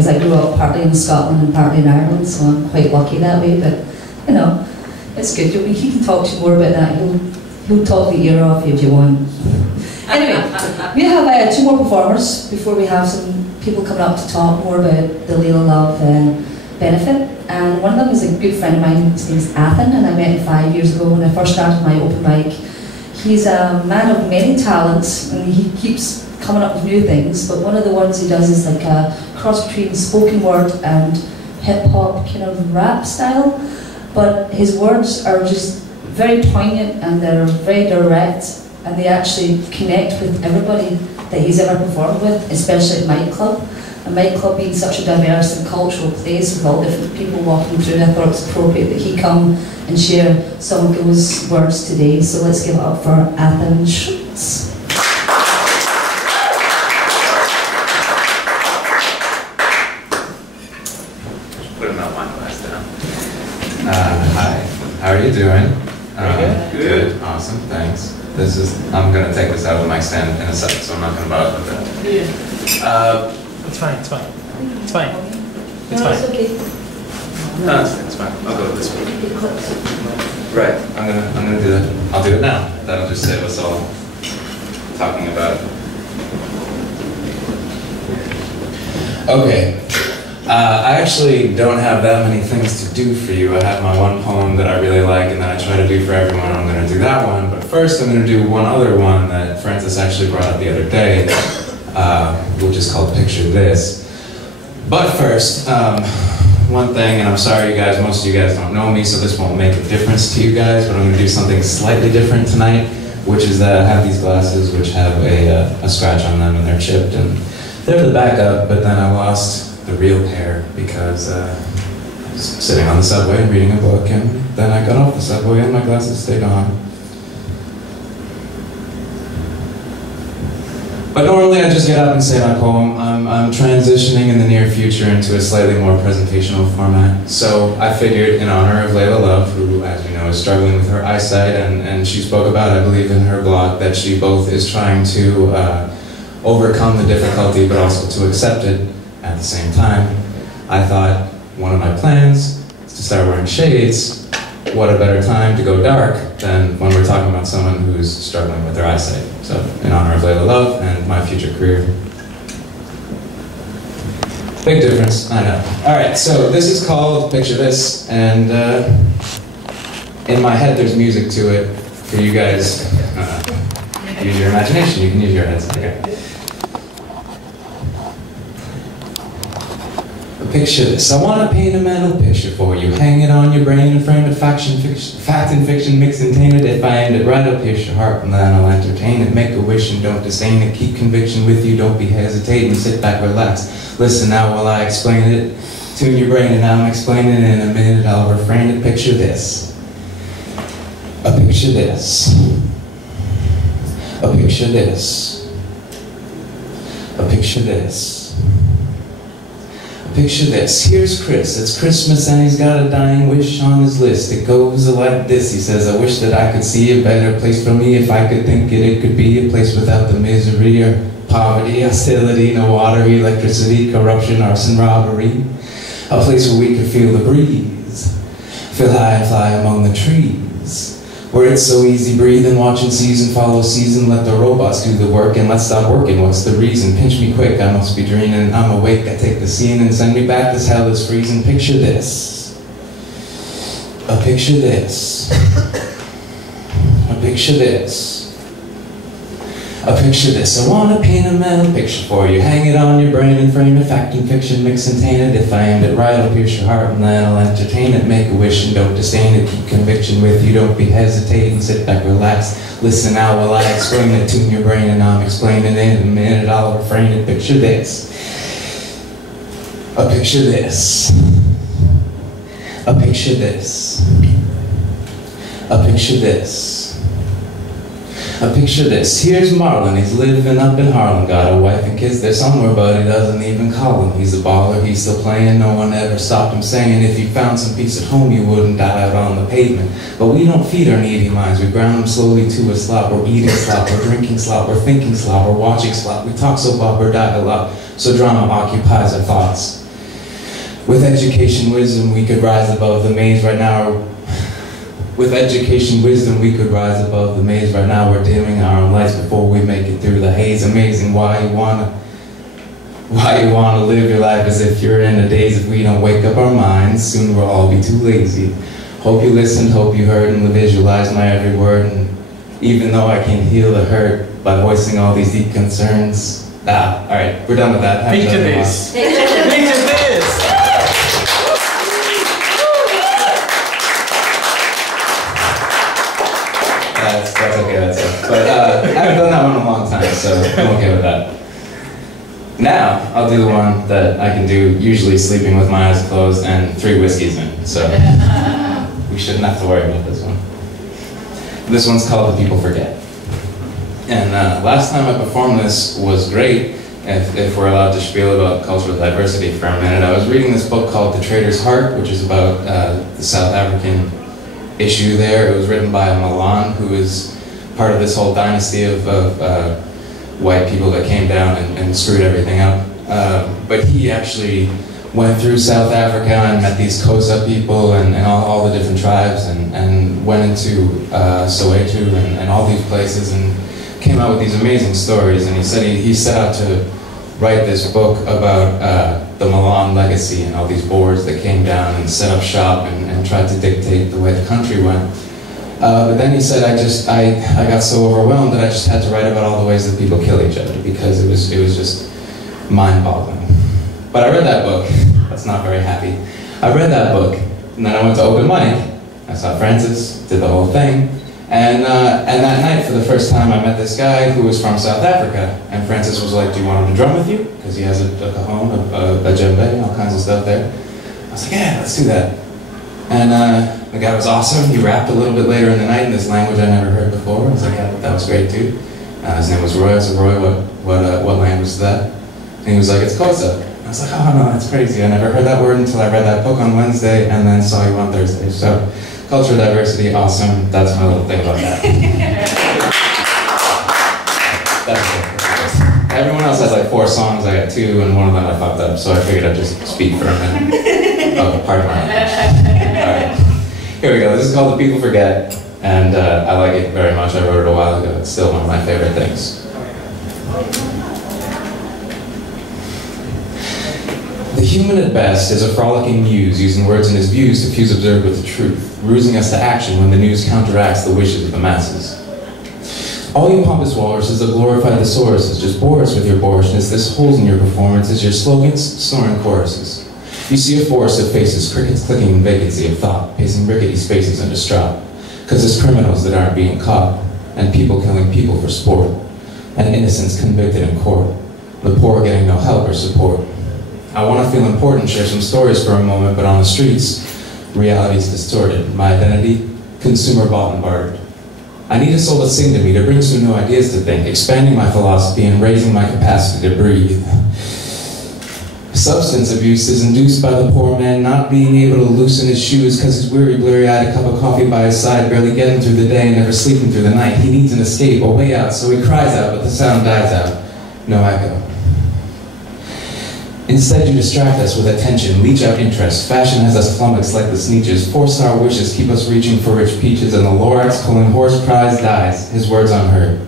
because I grew up partly in Scotland and partly in Ireland, so I'm quite lucky that way. But you know, it's good. He can talk to you more about that. He'll talk the ear off you if you want. Anyway, we have 2 more performers before we have some people coming up to talk more about the Laylove benefit. And one of them is a good friend of mine. His name's Athen, and I met him 5 years ago when I first started my open mic. He's a man of many talents, and he keeps coming up with new things, but one of the ones he does is like a cross between spoken word and hip-hop kind of rap style, but his words are just very poignant and they're very direct, and they actually connect with everybody that he's ever performed with, especially at Mic Club. And Mic Club being such a diverse and cultural place with all different people walking through, I thought it's appropriate that he come and share some of those words today. So let's give it up for Athen Schutz. Put him out my glass down. Hi, how are you doing? Good. Awesome, thanks. I'm gonna take this out of the mic stand in a sec, so I'm not gonna bother with that. Yeah. It's fine, it's fine. It's fine. It's No, fine. it's okay. No, it's fine. I'll go this way. It clips. Right, I'm gonna do that. I'll do it now. That'll just save us all talking about it. Okay. I actually don't have that many things to do for you. I have my one poem that I really like and that I try to do for everyone. I'm going to do that one, but first I'm going to do one other one that Francis actually brought up the other day, which is called Picture This. But first, one thing, and I'm sorry you guys, most of you guys don't know me, so this won't make a difference to you guys, but I'm going to do something slightly different tonight, which is that I have these glasses which have a scratch on them and they're chipped, and they're the backup, but then I lost the real pair because I was sitting on the subway and reading a book, and then I got off the subway and my glasses stayed on. But normally I just get up and say my poem. I'm transitioning in the near future into a slightly more presentational format. So I figured, in honor of Laylove, who, as you know, is struggling with her eyesight, and she spoke about, I believe in her blog, that she both is trying to overcome the difficulty but also to accept it at the same time. I thought one of my plans is to start wearing shades. What a better time to go dark than when we're talking about someone who's struggling with their eyesight. So, in honor of Laylove and my future career. Big difference, I know. Alright, so this is called Picture This, and in my head there's music to it. For you guys, use your imagination, you can use your heads. Okay. Picture this. I want to paint a mental picture for you. Hang it on your brain and frame it. Fact and fiction mixed and tainted. If I aimed it right, I'll pierce your heart and then I'll entertain it. Make a wish and don't disdain it. Keep conviction with you. Don't be hesitating. Sit back, relax. Listen now while I explain it. Tune your brain and I'm explaining it in a minute. I'll refrain it. Picture this. A picture this. A picture this. A picture this. Picture this, here's Chris, it's Christmas and he's got a dying wish on his list. It goes like this, he says, I wish that I could see a better place for me. If I could think it, it could be a place without the misery or poverty, hostility, no water, electricity, corruption, arson, robbery. A place where we could feel the breeze, feel high and fly among the trees. Where it's so easy breathing, watching season follow season. Let the robots do the work and let's stop working. What's the reason? Pinch me quick, I must be dreaming. I'm awake, I take the scene and send me back. This hell is freezing. Picture this. A picture this. A picture this. A picture this. I want to paint a mental picture for you. Hang it on your brain and frame it. Fact and fiction mix and taint it. If I aimed it right, I'll pierce your heart and then I'll entertain it. Make a wish and don't disdain it. Keep conviction with you. Don't be hesitating. Sit back, relax. Listen now while I explain it. Tune your brain and I'm explaining it in a minute. I'll refrain it. Picture this. A picture this. A picture this. A picture this. A picture this. Here's Marlon, he's living up in Harlem. Got a wife and kids there somewhere, but he doesn't even call them. He's a baller, he's still playing. No one ever stopped him saying if you found some peace at home, you wouldn't die out on the pavement. But we don't feed our needy minds. We ground them slowly to a slop. We're eating slop, we're drinking slop, we're thinking slop, we're watching slop. We talk soap opera, die a lot, so drama occupies our thoughts. With education, wisdom, we could rise above the maze right now. With education, wisdom, we could rise above the maze right now. We're dimming our own lights before we make it through the haze. Amazing why you wanna live your life as if you're in a daze. If we don't wake up our minds, soon we'll all be too lazy. Hope you listened, hope you heard, and visualized my every word. And even though I can heal the hurt by voicing all these deep concerns. All right, we're done with that. Picture this. Picture this. That's okay, that's it. But I haven't done that one in a long time, so I'm okay with that. Now, I'll do the one that I can do usually sleeping with my eyes closed and 3 whiskeys in, so we shouldn't have to worry about this one. This one's called The People Forget. And last time I performed this was great, if we're allowed to spiel about cultural diversity for a minute. I was reading this book called The Trader's Heart, which is about the South African issue there. It was written by Milan, who is part of this whole dynasty of white people that came down and screwed everything up. But he actually went through South Africa and met these Xhosa people and all the different tribes and went into Soweto and all these places and came out with these amazing stories. And he said he set out to write this book about the Milan legacy and all these boers that came down and set up shop and tried to dictate the way the country went. But then he said, I got so overwhelmed that I just had to write about all the ways that people kill each other because it was just mind-boggling. But I read that book. That's not very happy. I read that book, and then I went to open mic. I saw Francis, did the whole thing, and that night, for the first time, I met this guy who was from South Africa, and Francis was like, "Do you want him to drum with you?" Because he has a cajon, a djembe, all kinds of stuff there. I was like, "Yeah, let's do that." And the guy was awesome. He rapped a little bit later in the night in this language I never heard before. I was like, "Yeah, that was great too." His name was Roy. I said, "Roy, what language is that?" And he was like, "It's Xhosa." I was like, "Oh no, that's crazy. I never heard that word until I read that book on Wednesday and then saw you on Thursday." So, cultural diversity, awesome. That's my little thing about that. That's it. Everyone else has like 4 songs. I got 2, and one of them I fucked up. So I figured I'd just speak for a minute. Oh, pardon my language. All right, here we go. This is called "The People Forget," and I like it very much. I wrote it a while ago. It's still one of my favorite things. The human at best is a frolicking muse, using words and his views to fuse observed with the truth, rusing us to action when the news counteracts the wishes of the masses. All you pompous walruses that glorify thesauruses, just bore us with your boorishness. This holes in your performances, your slogans, snoring choruses. You see a forest of faces, crickets clicking in vacancy of thought, pacing rickety spaces and distraught, because it's criminals that aren't being caught, and people killing people for sport, and innocents convicted in court, the poor getting no help or support. I want to feel important, share some stories for a moment, but on the streets, reality's distorted. My identity, consumer bought and bartered. I need a soul to sing to me, to bring some new ideas to think, expanding my philosophy and raising my capacity to breathe. Substance abuse is induced by the poor man not being able to loosen his shoes because he's weary, blurry-eyed, a cup of coffee by his side, barely getting through the day and never sleeping through the night. He needs an escape, a way out, so he cries out, but the sound dies out. No echo. Instead, you distract us with attention, leech out interest. Fashion has us flummoxed like the sneeches. 4-star wishes keep us reaching for rich peaches, and the Lorax calling horse cries dies, his words unheard.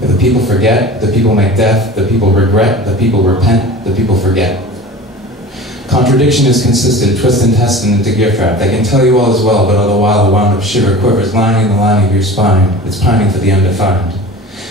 But the people forget, the people make death, the people regret, the people repent, the people forget. Contradiction is consistent, twist intestine into gift wrap. They can tell you all is well, but all the while a wound-up shiver quivers, lining the lining of your spine. It's pining for the undefined.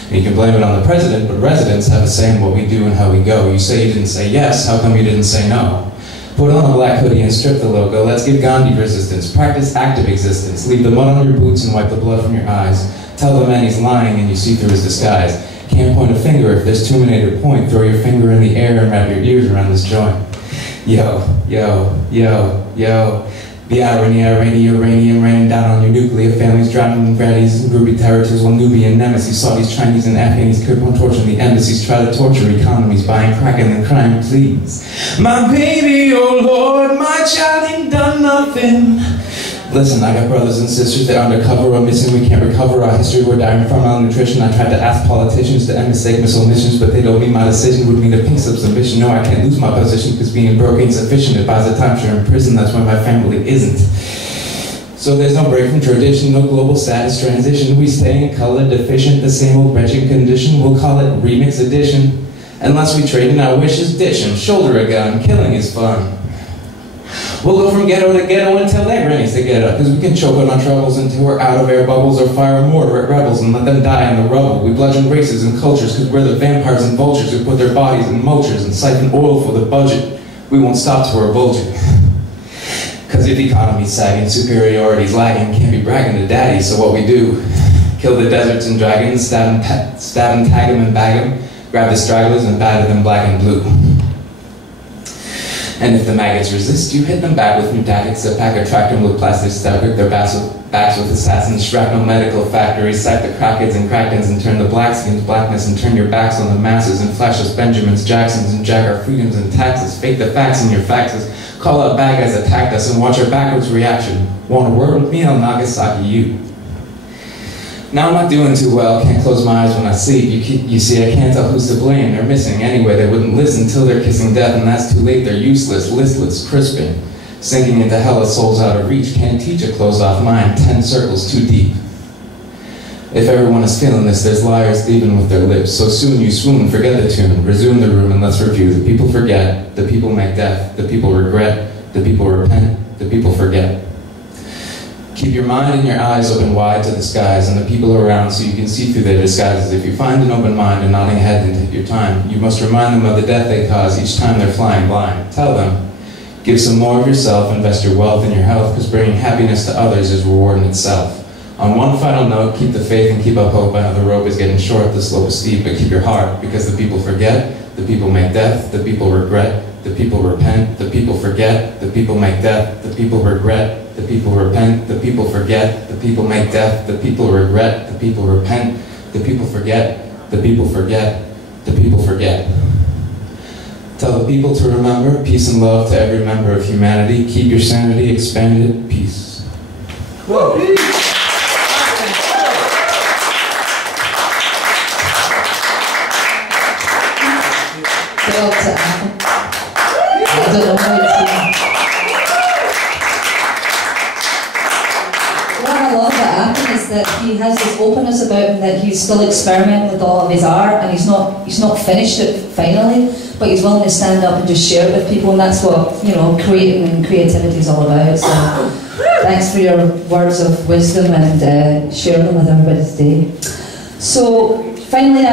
And you can blame it on the president, but residents have a say in what we do and how we go. You say you didn't say yes, how come you didn't say no? Put on a black hoodie and strip the logo. Let's give Gandhi resistance. Practice active existence. Leave the mud on your boots and wipe the blood from your eyes. Tell the man he's lying and you see through his disguise. Can't point a finger if there's too many to point. Throw your finger in the air and wrap your ears around this joint. Yo, yo, yo, yo. The irony, uranium raining down on your nuclear families, drowning in Graddies and groupie territories while Nubian nemesis, Saudis, Chinese, and Afghanis keep on torturing the embassies, try to torture economies, buying crack and then crime, please. My baby, oh Lord, my child ain't done nothing. Listen, I got brothers and sisters that are undercover or missing. We can't recover our history. We're dying from malnutrition. I tried to ask politicians to end mistake omissions, but they don't mean my decision would mean a pink slip submission. No, I can't lose my position because being broke ain't sufficient. It buys the time you're in prison. That's why my family isn't. So there's no break from tradition, no global status transition. We stay in color deficient, the same old wretched condition. We'll call it remix edition. Unless we trade in our wishes, ditch 'em. Shoulder a gun, killing is fun. We'll go from ghetto to ghetto until that granny's to get up, because we can choke on our troubles until we're out of air bubbles, or fire mortar at rebels and let them die in the rubble. We bludgeon races and cultures because we're the vampires and vultures who put their bodies in mulchers and siphon oil for the budget. We won't stop till we're bulging. Because if the economy's sagging, superiority's lagging, can't be bragging to daddy, so what we do, kill the deserts and dragons, stab and tag them and bag them, grab the stragglers and batter them black and blue. And if the maggots resist, you hit them back with new tactics that pack attract them with plastic stuff, break their backs with assassins, shrapnel medical factories, sack the crackheads and crackdens and turn the blackskins blackness and turn your backs on the masses and flash us Benjamins, Jacksons and jack our freedoms and taxes, fake the facts in your faxes, call out bad guys attacked us and watch our backwards reaction. Want a word with me? I'll Nagasaki you. Now I'm not doing too well, can't close my eyes when I sleep. You see, I can't tell who's to blame. They're missing anyway, they wouldn't listen till they're kissing death, and that's too late. They're useless, listless, crisping, sinking into hell, a soul's out of reach. Can't teach a closed-off mind, 10 circles too deep. If everyone is feeling this, there's liars leaving with their lips. So soon you swoon, forget the tune, resume the room and let's review. The people forget, the people make death, the people regret, the people repent, the people forget. Keep your mind and your eyes open wide to the skies and the people around so you can see through their disguises. If you find an open mind and nodding head and take your time, you must remind them of the death they cause each time they're flying blind. Tell them, give some more of yourself, invest your wealth in your health, because bringing happiness to others is reward in itself. On one final note, keep the faith and keep up hope. I know the rope is getting short, the slope is steep, but keep your heart, because the people forget, the people make death, the people regret, the people repent, the people forget, the people make death, the people regret, the people repent, the people forget, the people make death, the people regret, the people repent, the people forget, the people forget, the people forget. Tell the people to remember peace and love to every member of humanity. Keep your sanity, expanded, peace. Whoa. Well, I don't know how it's what I love about Athen is that he has this openness about him, that he's still experimenting with all of his art, and he's not finished it finally, but he's willing to stand up and just share it with people, and that's what, you know, creating and creativity is all about. So thanks for your words of wisdom and sharing them with everybody today. So finally,